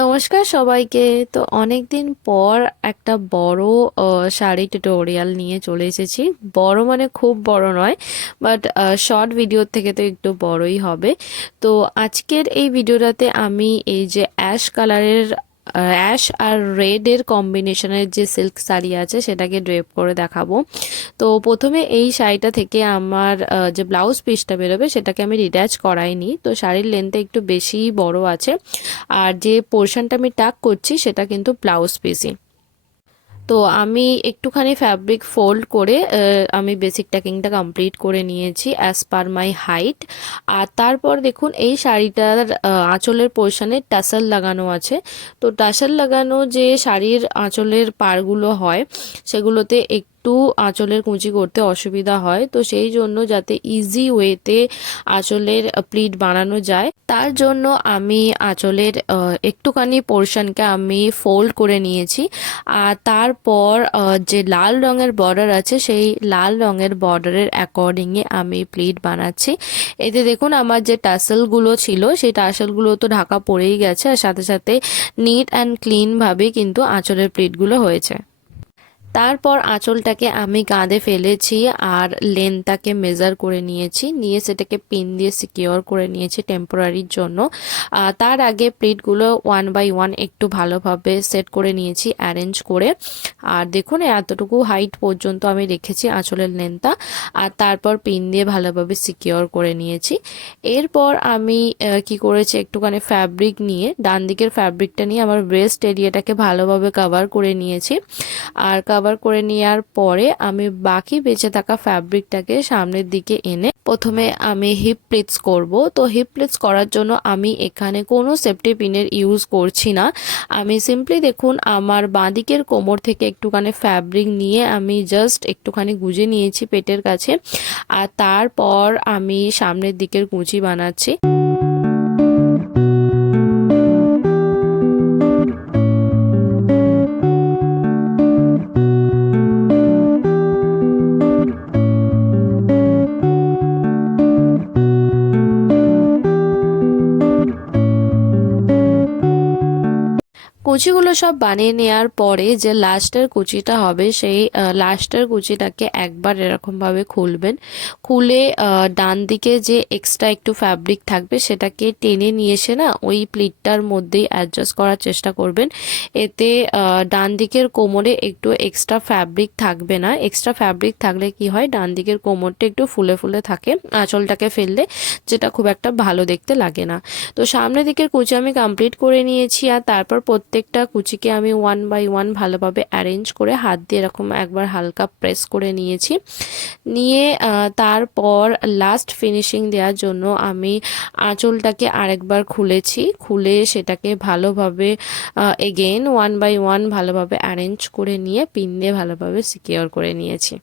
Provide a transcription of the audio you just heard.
নমস্কার সবাইকে। তো অনেক দিন পর একটা বড় শাড়ি টিউটোরিয়াল নিয়ে চলে এসেছি। বড় মানে খুব বড় নয় বাট শর্ট ভিডিওর থেকে তো একটু বড়ই হবে। তো আজকের এই ভিডিওটাতে আমি এই যে অ্যাশ কালারের অ্যাশ আর রেডের কম্বিনেশনের যে সিল্ক শাড়ি আছে, সেটাকে ড্রেপ করে দেখাবো। তো প্রথমে এই শাড়িটা থেকে আমার যে ব্লাউজ পিসটা বেরোবে, সেটাকে আমি রিট্যাচ করাইনি তো শাড়ির লেন্থে একটু বেশি বড় আছে। আর যে পোর্শনটা আমি টাক করছি, সেটা কিন্তু ব্লাউজ পিসই তো আমি একটুখানি ফ্যাব্রিক ফোল্ড করে আমি বেসিক ট্যাকিংটা কমপ্লিট করে নিয়েছি অ্যাজ পার মাই হাইট আর তারপর দেখুন, এই শাড়িটার আঁচলের পোর্শনে টাসাল লাগানো আছে। তো টাসাল লাগানো যে শাড়ির আঁচলের পারগুলো হয়, সেগুলোতে একটু আঁচলের কুঁচি করতে অসুবিধা হয়। তো সেই জন্য যাতে ইজি ওয়েতে আঁচলের প্লিট বানানো যায়, তার জন্য আমি আঁচলের একটুখানি পোর্শনকে আমি ফোল্ড করে নিয়েছি। আর তারপর যে লাল রঙের বর্ডার আছে, সেই লাল রঙের বর্ডারের অ্যাকর্ডিংয়ে আমি প্লিট বানাচ্ছি। এতে দেখুন, আমার যে টাসেলগুলো ছিল, সেই টাসেলগুলো তো ঢাকা পড়েই গেছে। আর সাথে সাথে নিট অ্যান্ড ক্লিনভাবে কিন্তু আঁচলের প্লিটগুলো হয়েছে। তারপর আঁচলটাকে আমি কাঁধে ফেলেছি আর লেন্থটাকে মেজার করে নিয়েছি। নিয়ে সেটাকে পিন দিয়ে সিকিওর করে নিয়েছি টেম্পোরারির জন্য। তার আগে প্লিটগুলো ওয়ান বাই ওয়ান একটু ভালোভাবে সেট করে নিয়েছি অ্যারেঞ্জ করে। আর দেখুন, এতটুকু হাইট পর্যন্ত আমি রেখেছি আঁচলের লেন্থটা আর তারপর পিন দিয়ে ভালোভাবে সিকিওর করে নিয়েছি। এরপর আমি কি করেছি, একটুখানি ফ্যাব্রিক নিয়ে ডান দিকের ফ্যাব্রিকটা নিয়ে আমার ব্রেস্ট এরিয়াটাকে ভালোভাবে কভার করে নিয়েছি। আর কভার করে নেওয়ার পরে আমি বাকি বেঁচে থাকা ফ্যাব্রিকটাকে সামনের দিকে এনে প্রথমে আমি হিপ প্লিটস করব। তো হিপ প্লিটস করার জন্য আমি এখানে কোনো সেফটি পিনের ইউজ করছি না। আমি সিম্পলি দেখুন আমার বাঁদিকের কোমর থেকে একটুখানি ফ্যাব্রিক নিয়ে আমি জাস্ট একটুখানি গুজে নিয়েছি পেটের কাছে। আর তারপর আমি সামনের দিকের কুঁচি বানাচ্ছি। কুচিগুলো সব বানিয়ে নেওয়ার পরে যে লাস্টের কুচিটা হবে, সেই লাস্টের কুচিটাকে একবার এরকমভাবে খুলবেন। খুলে ডান দিকে যে এক্সট্রা একটু ফ্যাব্রিক থাকবে সেটাকে টেনে নিয়ে এসে না ওই প্লিটটার মধ্যেই অ্যাডজাস্ট করার চেষ্টা করবেন। এতে ডান দিকের কোমরে একটু এক্সট্রা ফ্যাব্রিক থাকবে না। এক্সট্রা ফ্যাব্রিক থাকলে কি হয় ডান দিকের কোমরটা একটু ফুলে ফুলে থাকে, আঁচলটাকে ফেললে যেটা খুব একটা ভালো দেখতে লাগে না। তো সামনের দিকের কুচি আমি কমপ্লিট করে নিয়েছি আর তারপর প্রত্যেকটা কুচিকে আমি ওয়ান বাই ওয়ান ভালোভাবে অ্যারেঞ্জ করে হাত দিয়ে এরকম একবার হালকা প্রেস করে নিয়েছি। নিয়ে তারপর লাস্ট ফিনিশিং দেওয়ার জন্য আমি আঁচলটাকে আরেকবার খুলেছি। খুলে সেটাকে ভালোভাবে এগেইন ওয়ান বাই ওয়ান ভালোভাবে অ্যারেঞ্জ করে নিয়ে পিন দিয়ে ভালোভাবে সিকিওর করে নিয়েছি।